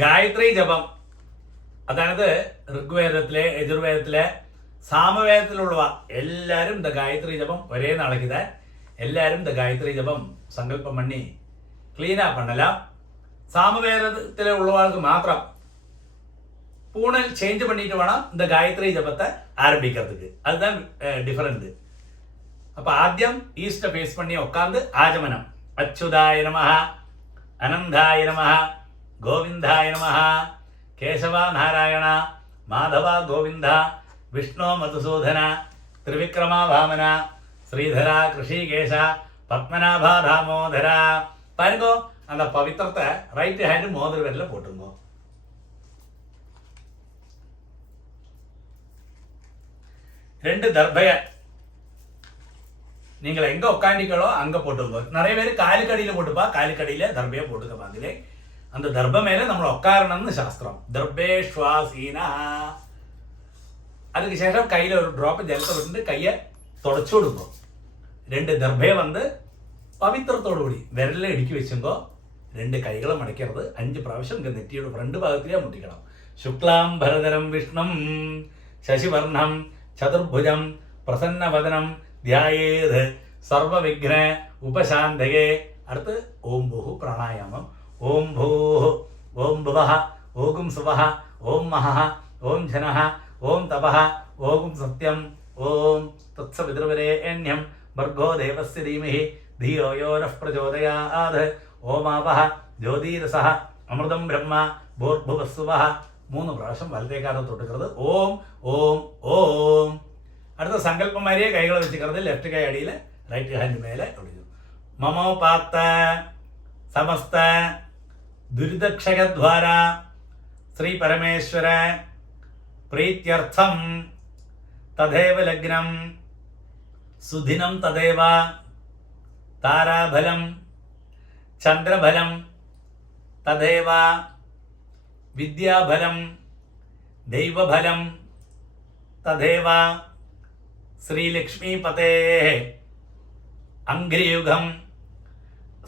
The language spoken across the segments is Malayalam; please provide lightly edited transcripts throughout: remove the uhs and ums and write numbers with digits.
ഗായത്രി ജപം, അതായത് ഋഗ്വേദത്തിലെ, യജുർവേദത്തിലെ, സാമവേദത്തിലുള്ളവ എല്ലാവരും இந்த ഗായത്രി ജപം ഒരേ നാளைக்கு എല്ലാവരും இந்த ഗായത്രി ജപം സങ്കല്പം பண்ணி ക്ലീനാ பண்ணலாம். சாமவேதத்தில் உள்ளவாளுக்கு மாத்திரம் பூனல் சேஞ்ச் பண்ணிட்டு வேணும் இந்த காயத்ரி ஜபத்தை ஆரம்பிக்கிறதுக்கு. அதுதான் டிஃபரண்ட். அப்போ ஆദ്യം ஈஸ்ட ஃபேஸ் பண்ணி உட்காந்து ஆஜமனம். அச்சுதாய நமஹ, அனந்தாய நமஹ, கோவிந்தாய நமஹ, கேசவா நாராயண, மாதவா கோவிந்தா, விஷ்ணு மதுசூதன, திரிவிக்ரமா வாமன, ஸ்ரீதரா கிருஷிகேஷ, பத்மநாபா தாமோதரா. பாருங்கோ, அந்த பவித்திரத்தை ரைட் ஹேண்டு மோதிர விரல்ல போட்டுருங்க. ரெண்டு தர்பைய நீங்கள் எங்க உட்காண்டிங்களோ அங்க போட்டுங்க. நிறைய பேர் காலுக்கடியில போட்டுப்பா, காலுக்கடியில தர்பைய போட்டுக்க பாங்களே. அந்த தர்ப மேல நம்ம உட்காரணும்னு சாஸ்திரம். தர்பே ஸ்வாசீனா. அதுக்கு ശേഷം கையில ஒரு டிராப் ஜலத்தை விட்டு கையை தொடச்சு விடுங்க. ரெண்டு தர்பைய வந்து പവിത്രത്തോടു കൂടി വിരലിൽ ഇടുക്കി വെച്ചുമ്പോൾ രണ്ട് കൈകളും മടക്കരുത്. 5 പ്രാവശ്യം നെറ്റിയുടെ ഫ്രണ്ട് ഭാഗത്തിലേ മുട്ടിക്കണം. ശുക്ലാം ഭരതരം വിഷ്ണം ശശിവർണം ചതുർഭുജം പ്രസന്നവദനം ധ്യായേത് സർവവിഘ്ന ഉപശാന്തകേ. അടുത്ത് ഓം ഭൂഹു പ്രാണായാമം. ഓം ഭൂഹു, ഓം ഭുവഃ, ഓം സുവഃ, ഓം മഹഃ, ഓം ജനഃ, ഓം തപഃ, ഓം സത്യം, ഓം തത്സവിതുർവരേണ്യം ഭർഗോ ദേവസ്യ ധീമഹി ധിയോ യോ നഃ പ്രചോദയാത്. ഓമാപഃ ജ്യോതിരസഃ അമൃതം ബ്രഹ്മ ഭൂർഭുവസ്സുവഃ. 3 പ്രാവശ്യം വലത്തേക്കാതെ തൊട്ടുക്കരുത്. ഓം ഓം ഓം. അടുത്ത സങ്കല്പം മാതിരിയെ കൈകൾ വെച്ചിക്കരുത്. ലെഫ്റ്റ് കൈ അടിയിൽ, റൈറ്റ് ഹാൻഡ് മേലെ ഒടിഞ്ഞു. മമോപാത്ത സമസ്ത ദുരിതക്ഷയദ്വാര ശ്രീ പരമേശ്വര പ്രീത്യർത്ഥം തഥൈവ ലഗ്നം സുദിനം തഥൈവ താരാഫലം ചന്ദ്രഫലം തഥൈവ വിദ്യാഫലം ദൈവഫലം തഥൈവ ശ്രീലക്ഷ്മീപതേ അംഘ്രിയുഗം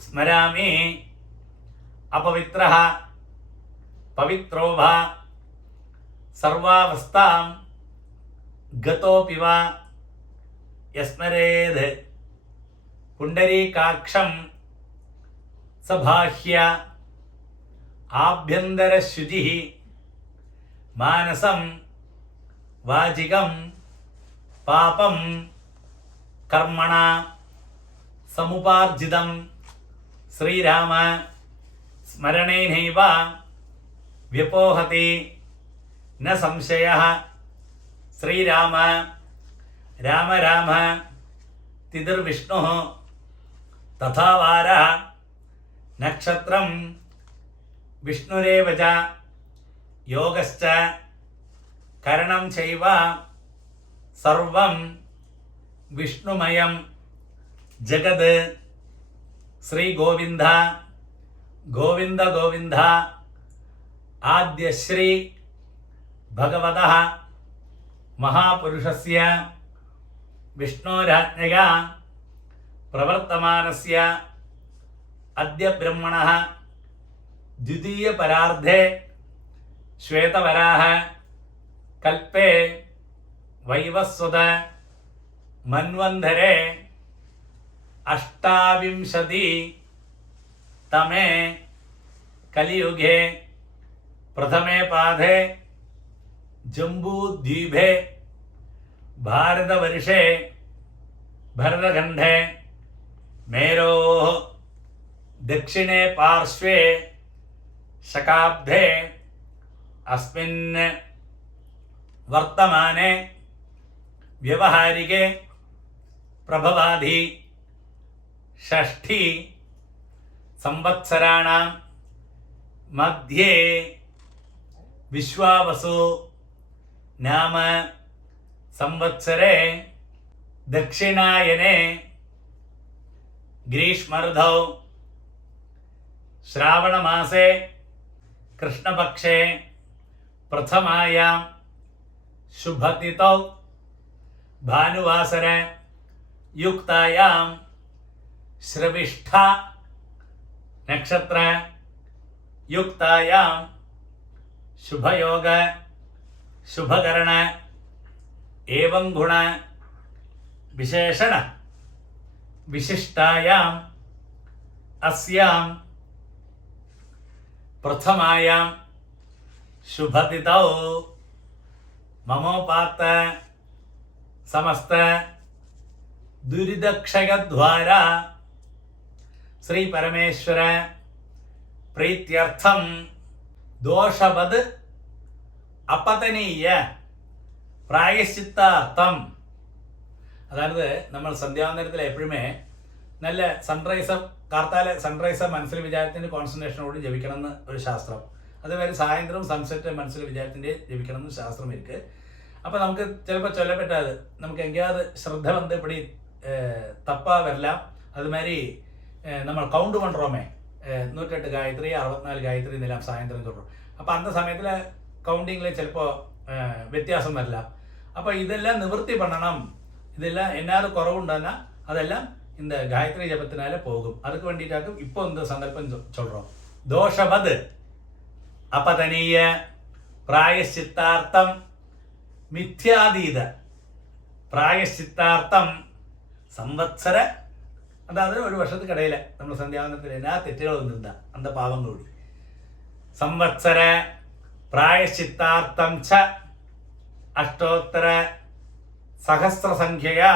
സ്മരാമി. അപവിത്രഃ പവിത്രോ വാ സർവാവസ്ഥാം ഗതോപി വാ യസ്മരേത് പുണ്ടരീകാക്ഷം സബാഹ്യ ആഭ്യന്തരശുചി മാനസം വാചികം പാപം കർമ്മണ സമുപാർജിതം ശ്രീരാമ സ്മരണേനൈവ വ്യപോഹതി ന സംശയഃ. ശ്രീരാമ രാമ രാമ തിതിർവിഷ്ണുഃ തഥാ വാരഃ നക്ഷത്രം വിഷ്ണുരേവ ച യോഗശ്ച കരണം ചൈവ സർവം വിഷ്ണുമയം ജഗത്. ശ്രീ ഗോവിന്ദ ഗോവിന്ദ ഗോവിന്ദ. ആദ്യശ്രീ ഭഗവതഃ മഹാപുരുഷസ്യ വിഷ്ണോരാജ്ഞയാ പ്രവർത്തമാനസ്യ അദ്യ ബ്രഹ്മണഃ ദ്വിതീയ പരാർദ്ധേ ശ്വേതവരാഹ കൽപ്പേ വൈവസ്വത മന്വന്തരേ അഷ്ടാവിംശതി തമേ കലിയുഗേ പ്രഥമേ പാദേ ജംബൂദ്വീപേ ഭാരതവർഷേ ഭരതഖണ്ഡേ മേരോः ദക്ഷിണേ പാർശ്വേ ശകാബ്ദേ അസ്മിൻ വർത്തമാനെ വ്യവഹാരികേ പ്രഭവാധി ഷഷ്ഠി സംവത്സരാണാം മധ്യേ വിശ്വാവസു നാമ സംവത്സരേ ദക്ഷിണായനെ ഗ്രീഷ്മർധൗ ശ്രാവണമാസേ കൃഷ്ണപക്ഷേ പ്രഥമായാം ശുഭതിഥൗ ഭാനുവാസര യുക്തായാം ശ്രവിഷ്ഠ നക്ഷത്ര യുക്തായാം शुभयोग शुभकरण एवं गुण विशेषण विशिष्टायाम् अस्यां प्रथमायां शुभतिथौ ममोपात्त समस्त दुरितक्षयद्वारा श्री परमेश्वर प्रीत्यर्थम दोषवद अपतनीय പ്രായശ്ചിത്താർത്ഥം. അതായത് നമ്മൾ സന്ധ്യാവന്തരത്തിൽ എപ്പോഴുമേ നല്ല സൺറൈസർ കാർത്താല സൺറൈസർ മനസ്സിൽ വിചാരത്തിൻ്റെ കോൺസെൻട്രേഷനോട് ജപിക്കണം എന്ന് ഒരു ശാസ്ത്രം. അതുവരെ സായന്ത്രം സൺസെറ്റ് മനസ്സിൽ വിചാരത്തിൻ്റെ ജപിക്കണം എന്ന് ശാസ്ത്രം ഇരിക്ക്. അപ്പോൾ നമുക്ക് ചിലപ്പോൾ ചൊല്ലപ്പെട്ടത് നമുക്ക് എങ്കിയാത് ശ്രദ്ധ വന്ന് ഇപ്പടി തപ്പാ വരലാം. അതുമാതിരി നമ്മൾ കൗണ്ട് പണ്ടുറോമേ 108 ഗായത്രി 64 ഗായത്രി എന്നെല്ലാം സായന്ത്രം ചൊല്ലും. അപ്പോൾ അന്ന സമയത്തിൽ കൗണ്ടിങ്ങിൽ ചിലപ്പോൾ വ്യത്യാസം വരില്ല. അപ്പോൾ ഇതെല്ലാം നിവൃത്തി പണണം. ഇതെല്ലാം എന്നാലും കുറവുണ്ടെന്നാ അതെല്ലാം இந்த காயத்ரி ஜபத்தினால போகும். அதுக்கு வேண்டிட்டாக்கும் இப்போ இந்த சந்தர்ப்பம் சொல்றோம். தோஷவத் அபதனீய പ്രായശ്ചിത്താർത്ഥം മിഥ്യാതീത പ്രായശ്ചിത്താർത്ഥം സംവത്സര. അതായത് ഒരു വർഷത്തിനിടയിൽ നമ്മൾ സന്ധ്യാവനത്തിൽ എല്ലാ തെറ്റുകളും നിന്ന അന്ത പാവങ്ങളൂടി സംവത്സര പ്രായശ്ചിത്താർത്ഥം ച അഷ്ടോത്തര സഹസ്രസംഖ്യയാ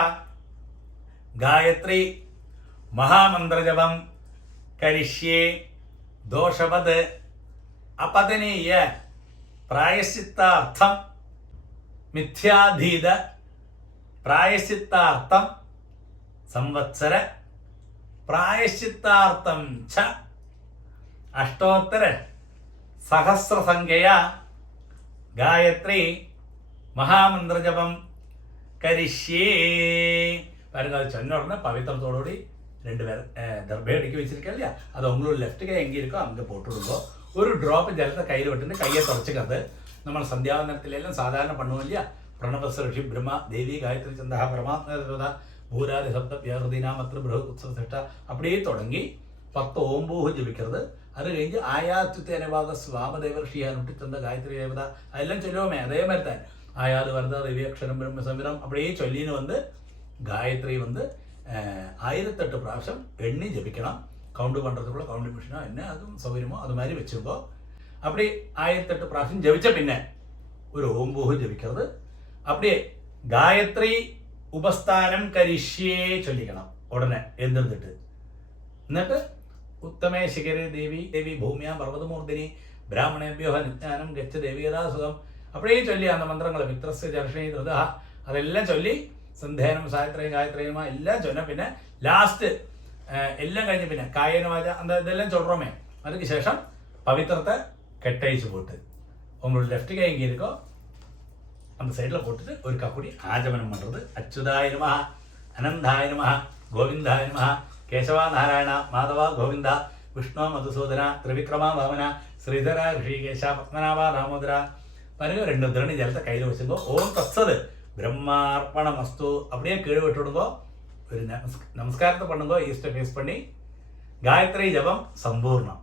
ഗായത്രി മഹാമന്ത്രജപം കരിഷ്യേ. ദോഷവത് അപതനീയ പ്രായശ്ചിത്താർത്ഥം മിഥ്യാധീത പ്രായശ്ചിത്താർത്ഥം സംവത്സര പ്രായശ്ചിത്താർത്ഥം ച അഷ്ടോത്തര സഹസ്രസംഖ്യയാ ഗായത്രി മഹാമന്ത്രജപം കരിഷ്യേ. பாருங்க, அது சொன்ன உடனே பவித்திரத்தோடு 2 பேர் தர்பை அடிக்க வச்சிருக்கேன் இல்லையா, அது உங்களோட லெஃப்ட் கை எங்கே இருக்கோ அங்கே போட்டுவிடுங்கோ. ஒரு ட்ராப் ஜலத்தை கையில் விட்டுட்டு கையை தொடச்சிக்கிறது നമ്മൾ സന്ധ്യാവനത്തിലെല്ലാം സാധാരണ പണ്ണും ഇല്ല. പ്രണവസ് ഋഷി ബ്രഹ്മ ദേവി ഗായത്രി ചന്ദ പരമാത്മ ഭൂരാതി ശബ്ദ വ്യാഹൃതിനാമത്ര ബൃഹത്സൃഷ്ട அப்படியே தொடங்கி 10 ഓംബൂഹ് ജപിക്കരുത്. അത് കഴിഞ്ഞ് ആയാത്തുത്തെ അനുവാദ സ്വാമദേവർഷിയ നുട്ടിച്ചന്ത ഗായത്രി ദേവത അതെല്ലാം ചൊല്ലുമേ അതേമാതിരി തന്നെ ആയാത് വരദ ദേവി അക്ഷരം ബ്രഹ്മസംവിധം அப்படியே ചൊല്ലിന് വന്ന് காயத்ரி வந்து 1008 പ്രാവശ്യം எண்ணி ஜபிக்கணும். கவுண்ட் பண்ணுறதுக்குள்ள கவுண்டிங் மிஷினோ என்ன அதுவும் சௌகரியமோ அது மாதிரி வச்சுக்கோ. அப்படி 1008 പ്രാവശ്യം ജപിച്ച പിന്നെ ഒരു ഓംബൂഹ് ജപിക്കരുത്. அப்படியே ഗായത്രി ഉപസ്ഥാനം കരിഷ്യേ ചൊല്ലിക്കണം ഉടനെ എന്തിട്ട്. എന്നിട്ട് ഉത്തമേ ശിഖരേ ദേവി ദേവി ഭൂമിയാ പർവ്വതമൂർത്തിനി ബ്രാഹ്മണേഭ്യോ നിജ്ഞാനം ഗച്ഛ ദേവീയതാസുഖം அப்படியே ചൊല്ലി അന്ന മന്ത്രങ്ങൾ മിത്രസ്യ ചർഷണി ധൃത അതെല്ലാം ചൊല്ലി സന്ധ്യാനം സായത്രയും ഗായത്രിയുമാ എല്ലാം ചൊല്ലാം. പിന്നെ ലാസ്റ്റ് എല്ലാം കഴിഞ്ഞ് പിന്നെ കായനവാച അന്ത ഇതെല്ലാം ചൊല്ലുമേ. അതിന് ശേഷം പവിത്രത്തെ കെട്ടയച്ച് പോട്ട് உங்களோட லெஃப்ட் கை எங்கே இருக்கோ அந்த சைடில் போட்டுட்டு ஒரு கப்புடி ஆஜமனம் பண்ணுறது. அச்சுதாய நமஹ அனந்தாய நமஹ கோவிந்தாய நமஹ கேசவா நாராயண மாதவா கோவிந்தா விஷ்ணு மதுசூதന ത്രിവിക്രമ വാമന ശ്രീധര ഋഷികേശ പത്മനാഭ ദാമോദര பாருங்க 2 திரணி ஜலத்தை கையில் வச்சுக்கோ. ஓம் தத்சது பிரம்மார்ப்பணமஸ்து அப்படியே கீழே விட்டுடுங்கோ. ஒரு நமஸ்காரத்தை பண்ணுங்கோ. ஈஸ்ட ஃபேஸ் பண்ணி காயத்ரி ஜபம் சம்பூர்ணம்.